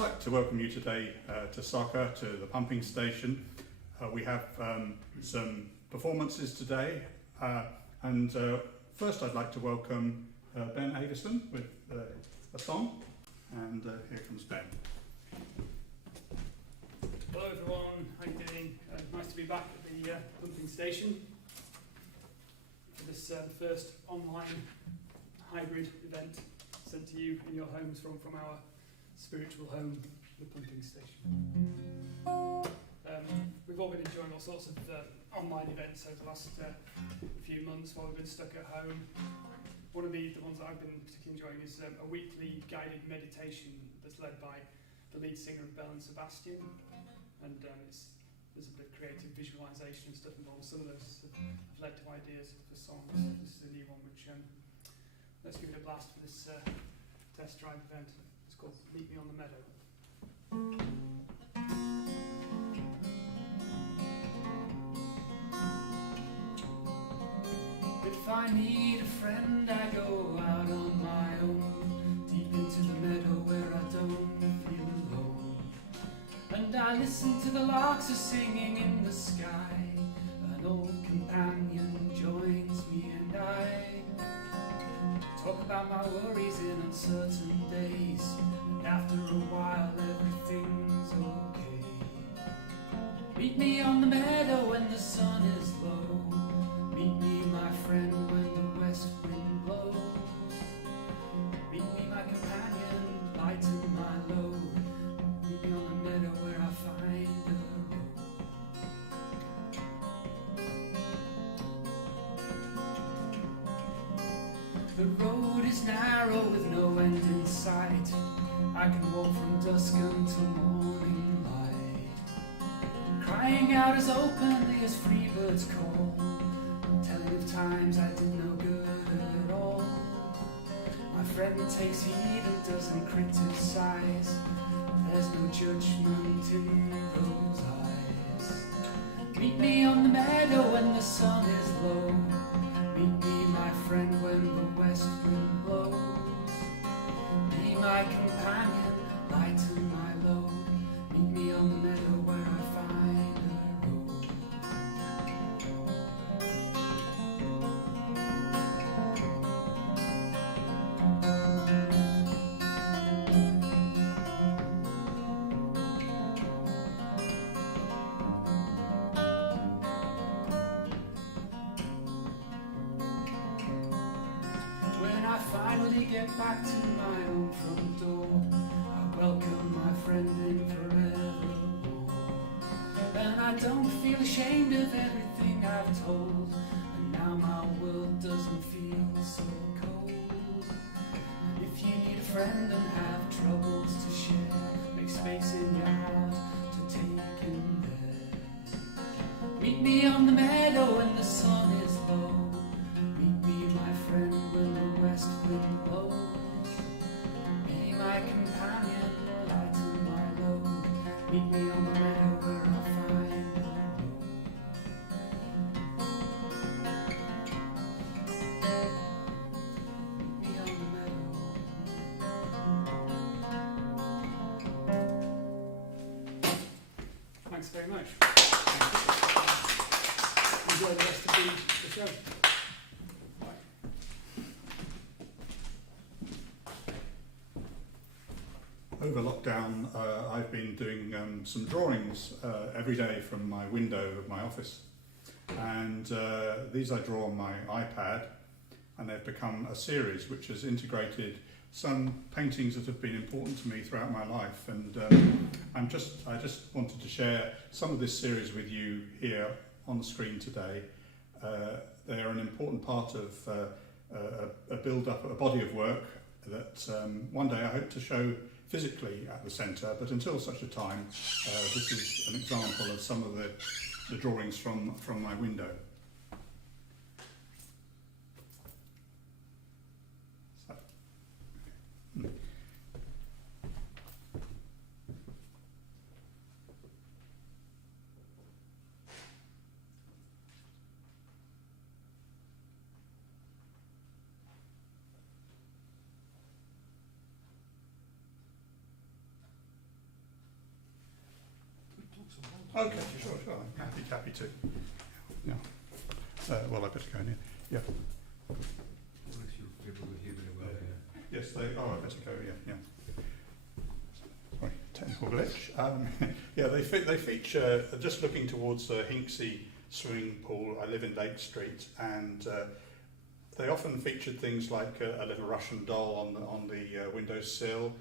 like to welcome you today to Soccer, to the pumping station. We have some performances today, and first I'd like to welcome Ben Avison with a song, and here comes Ben. Hello everyone, how are you doing? Nice to be back at the pumping station for this first online hybrid event sent to you in your homes from our spiritual home, the pumping station. We've all been enjoying all sorts of online events over the last few months while we've been stuck at home. One of the ones that I've been particularly enjoying is a weekly guided meditation that's led by the lead singer of Belle and Sebastian, and there's a bit of creative visualisation and stuff involved. Some of those have led to ideas for songs. This is a new one which let's give it a blast for this test drive event. It's called Meet Me on the Meadow. If I need a friend, I go out on my own, deep into the meadow where I don't feel alone. And I listen to the larks are singing in the sky. An old companion joins me and I talk about my worries in uncertain days, and after a while everything's okay. Meet me on the meadow when the sun is low. Meet me, my friend, when the west wind blows. Meet me, my companion, lighten my load. Meet me on the meadow where I find a road. The road is narrow with no end in sight. I can walk from dusk until morning light. Crying out as openly as free birds call, telling of times I did no good at all. My friend takes heed and doesn't criticize. There's no judgment in those eyes. Meet me on the meadow when the sun is low. Meet me, my friend, when the west wind blows. Be my companion, lighten my load. Meet me on the meadow where I find a road. When I finally get back to my own front door, I welcome my friend in forevermore. And I don't feel ashamed of everything I've told, and now my world doesn't feel so cold. And if you need a friend and have troubles to share, make space in your heart to take in there. Meet me on the meadow when the sun is low. Meet me, my friend, when the west wind blows. Be my companion, lighten my load. Meet me on the meadow where I find a road. Meet me on the meadow. Thanks very much. Enjoy the rest of the show. Over lockdown, I've been doing some drawings every day from my window of my office, and these I draw on my iPad, and they've become a series which has integrated some paintings that have been important to me throughout my life, and I just wanted to share some of this series with you here on the screen today. They are an important part of a build-up, a body of work that one day I hope to show physically at the centre, but until such a time, this is an example of some of the drawings from my window. So, Okay, sure, I'm happy to. Yeah. Well, I better go in here. Yeah. Yes, they are. I better go. Yeah. Sorry, technical glitch. Yeah, they feature just looking towards Hinksey swimming pool. I live in Lake Street, and they often featured things like a little Russian doll on the windowsill.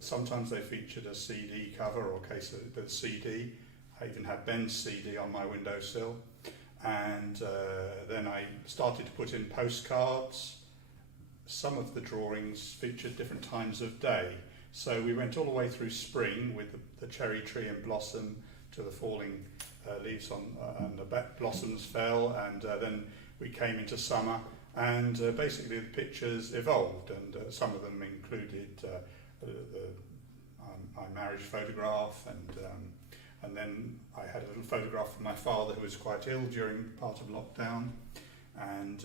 Sometimes they featured a CD cover or case of the CD. I even had Ben's CD on my windowsill. And then I started to put in postcards. Some of the drawings featured different times of day. So we went all the way through spring with the cherry tree in blossom to the falling leaves and the blossoms fell, and then we came into summer, and basically the pictures evolved, and some of them included my marriage photograph, and then I had a little photograph of my father who was quite ill during part of lockdown, and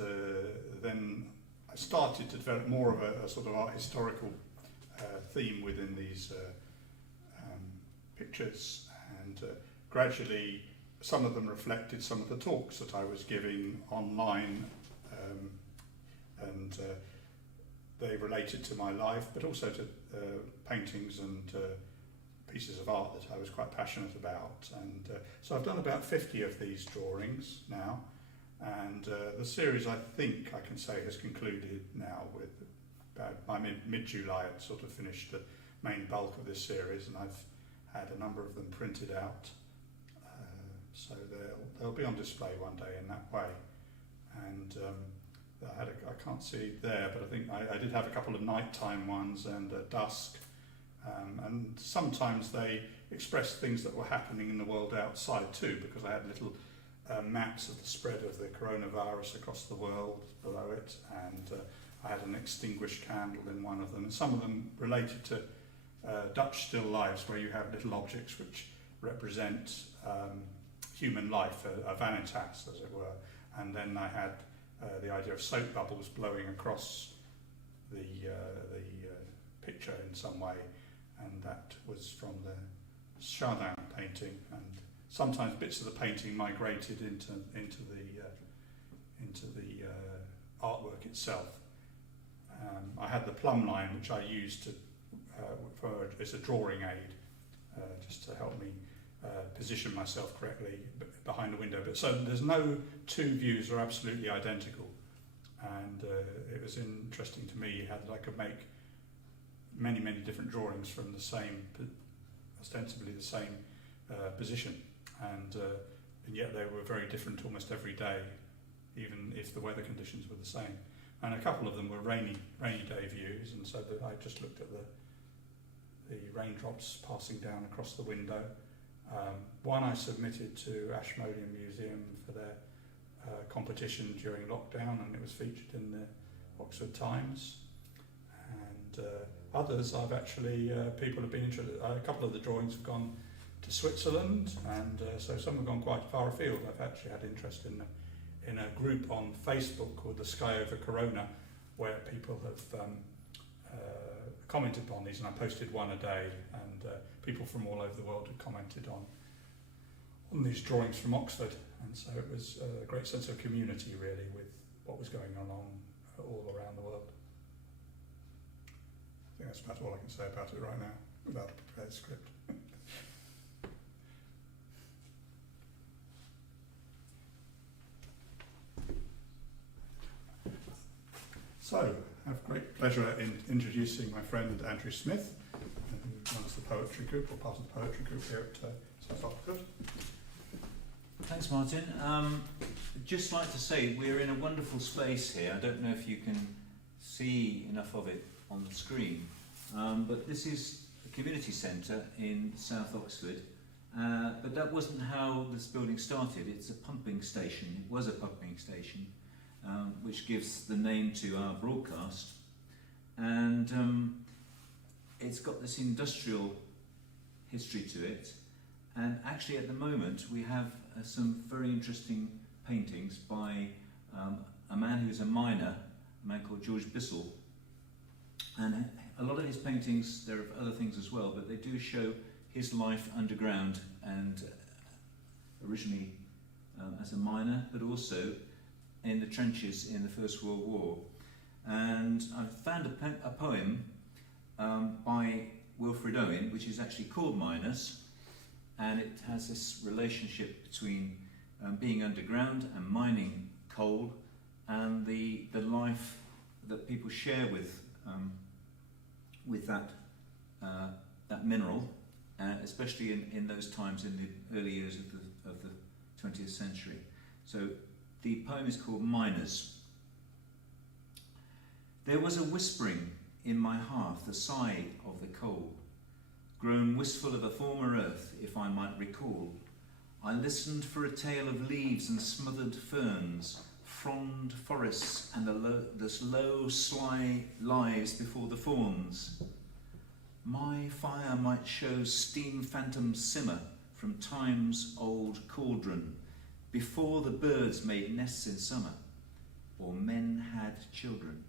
then I started to develop more of a sort of art historical theme within these pictures, and gradually some of them reflected some of the talks that I was giving online, and they related to my life, but also to paintings and pieces of art that I was quite passionate about. And so I've done about 50 of these drawings now, and the series, I think I can say, has concluded now with about by mid-July. I'd sort of finished the main bulk of this series, and I've had a number of them printed out, so they'll be on display one day in that way. And I can't see it there, but I think I did have a couple of nighttime ones and dusk, and sometimes they expressed things that were happening in the world outside too, because I had little maps of the spread of the coronavirus across the world below it, and I had an extinguished candle in one of them, and some of them related to Dutch still lifes, where you have little objects which represent human life, a vanitas as it were, and then I had the idea of soap bubbles blowing across the picture in some way, and that was from the Chardin painting, and sometimes bits of the painting migrated into the artwork itself. I had the plumb line, which I used as a drawing aid, just to help me position myself correctly behind the window. But so there's no two views are absolutely identical, and it was interesting to me how that I could make many different drawings from the same, ostensibly the same position, and yet they were very different almost every day, even if the weather conditions were the same. And a couple of them were rainy day views, and so that I just looked at the raindrops passing down across the window. One I submitted to Ashmolean Museum for their competition during lockdown, and it was featured in the Oxford Times. And others I've actually, people have been interested. A couple of the drawings have gone to Switzerland, and so some have gone quite far afield. I've actually had interest in a group on Facebook called The Sky Over Corona, where people have commented upon these, and I posted one a day, and people from all over the world had commented on these drawings from Oxford, and so it was a great sense of community really with what was going on all around the world. I think that's about all I can say about it right now without a prepared script. So, I have great pleasure in introducing my friend Andrew Smith, who runs the poetry group, or part of the poetry group here at South Oxford. Thanks, Martin. I'd just like to say we're in a wonderful space here. I don't know if you can see enough of it on the screen, but this is a community centre in South Oxford. But that wasn't how this building started. It's a pumping station. It was a pumping station, which gives the name to our broadcast, and it's got this industrial history to it, and actually at the moment we have some very interesting paintings by a man who's a miner, a man called George Bissell, and a lot of his paintings, there are other things as well, but they do show his life underground, and originally as a miner, but also in the trenches in the First World War. And I found a poem by Wilfred Owen, which is actually called Miners, and it has this relationship between being underground and mining coal, and the life that people share with that mineral, especially in those times in the early years of the 20th century. So the poem is called Miners. There was a whispering in my heart, the sigh of the coal, grown wistful of a former earth, if I might recall. I listened for a tale of leaves and smothered ferns, frond forests and the slow, sly lives before the fawns. My fire might show steam phantoms simmer from time's old cauldron, before the birds made nests in summer, or men had children.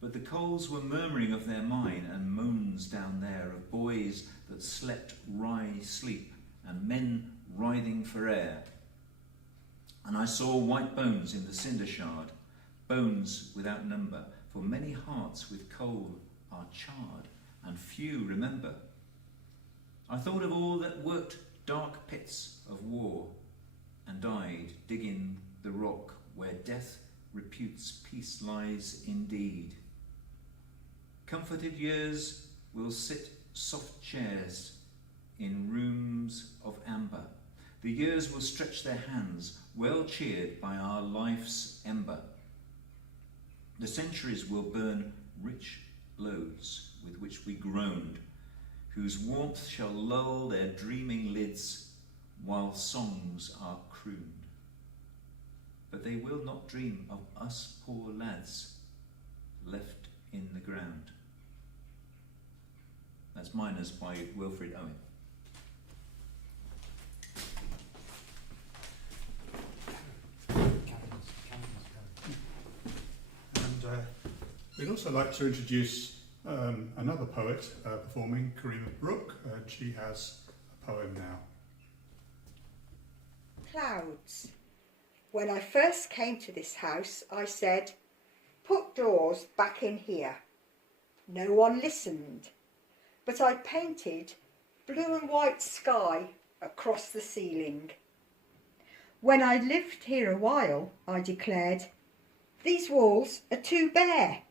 But the coals were murmuring of their mine, and moans down there of boys that slept wry sleep, and men writhing for air. And I saw white bones in the cinder shard, bones without number, for many hearts with coal are charred, and few remember. I thought of all that worked dark pits of war, and died digging the rock where death reputes peace lies indeed. Comforted years will sit soft chairs in rooms of amber. The years will stretch their hands, well cheered by our life's ember. The centuries will burn rich blows with which we groaned, whose warmth shall lull their dreaming lids while songs are crooned. But they will not dream of us poor lads left in the ground. That's Miners by Wilfred Owen. And we'd also like to introduce another poet performing, Karima Brooke. She has a poem now. Clouds. When I first came to this house, I said, "Put doors back in here." No one listened, but I painted blue and white sky across the ceiling. When I'd lived here a while, I declared, "These walls are too bare."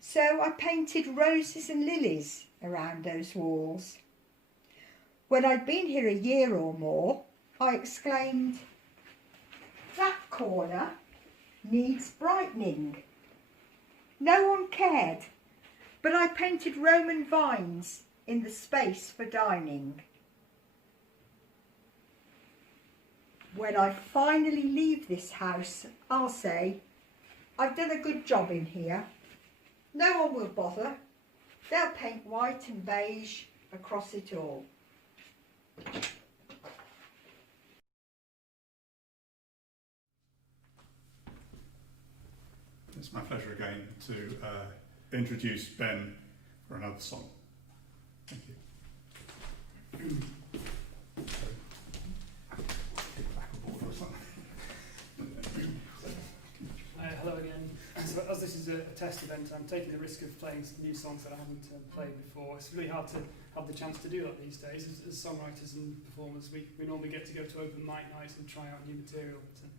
So I painted roses and lilies around those walls. When I'd been here a year or more, I exclaimed, "That corner needs brightening." No one cared, but I painted Roman vines in the space for dining. When I finally leave this house, I'll say, "I've done a good job in here." No one will bother. They'll paint white and beige across it all. It's my pleasure again to introduce Ben for another song. Thank you. Hello again. So as this is a test event, I'm taking the risk of playing some new songs that I haven't played before. It's really hard to have the chance to do that these days. As songwriters and performers, we normally get to go to open mic nights and try out new material. But,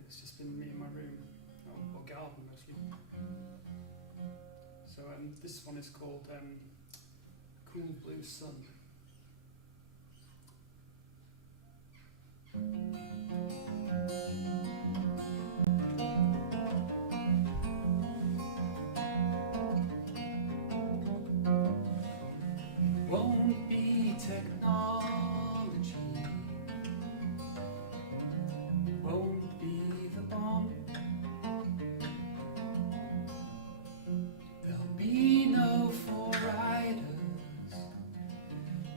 it's just been me in my room, or garden mostly. So this one is called Cool Blue Sun. Won't be technology, won't be the bomb. There'll be no four riders,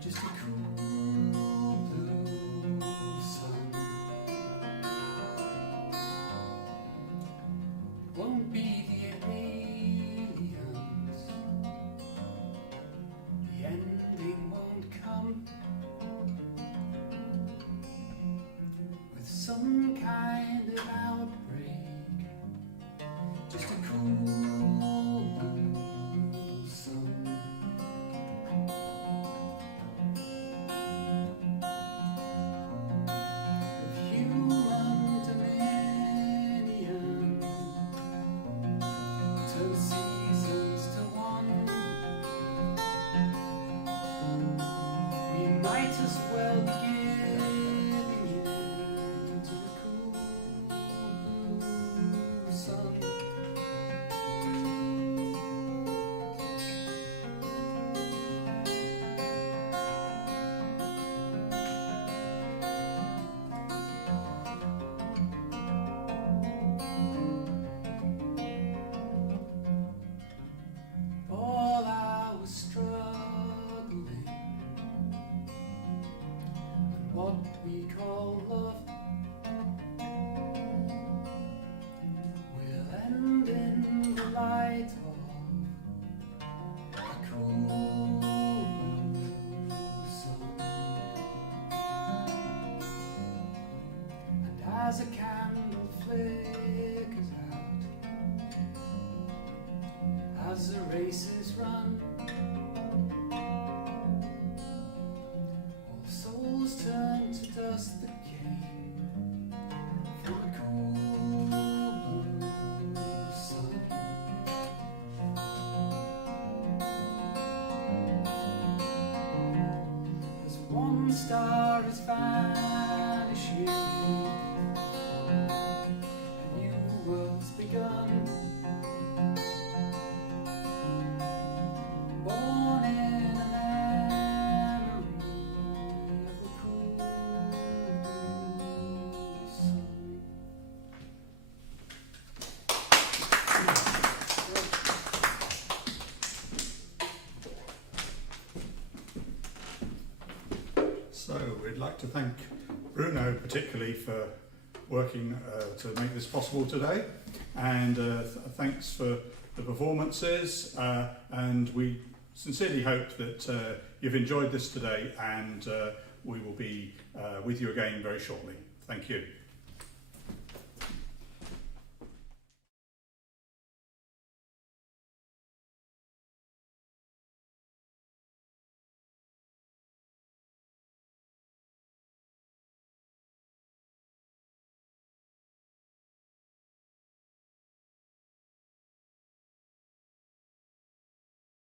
just a cool blue sun. race is run. All souls turn to dust that came from a cool blue sun. As one star is vanishing, a new world's begun. Born in a memory of a cool sun. So we'd like to thank Bruno particularly for working to make this possible today, and thanks for the performances, and we sincerely hope that you've enjoyed this today, and we will be with you again very shortly. Thank you.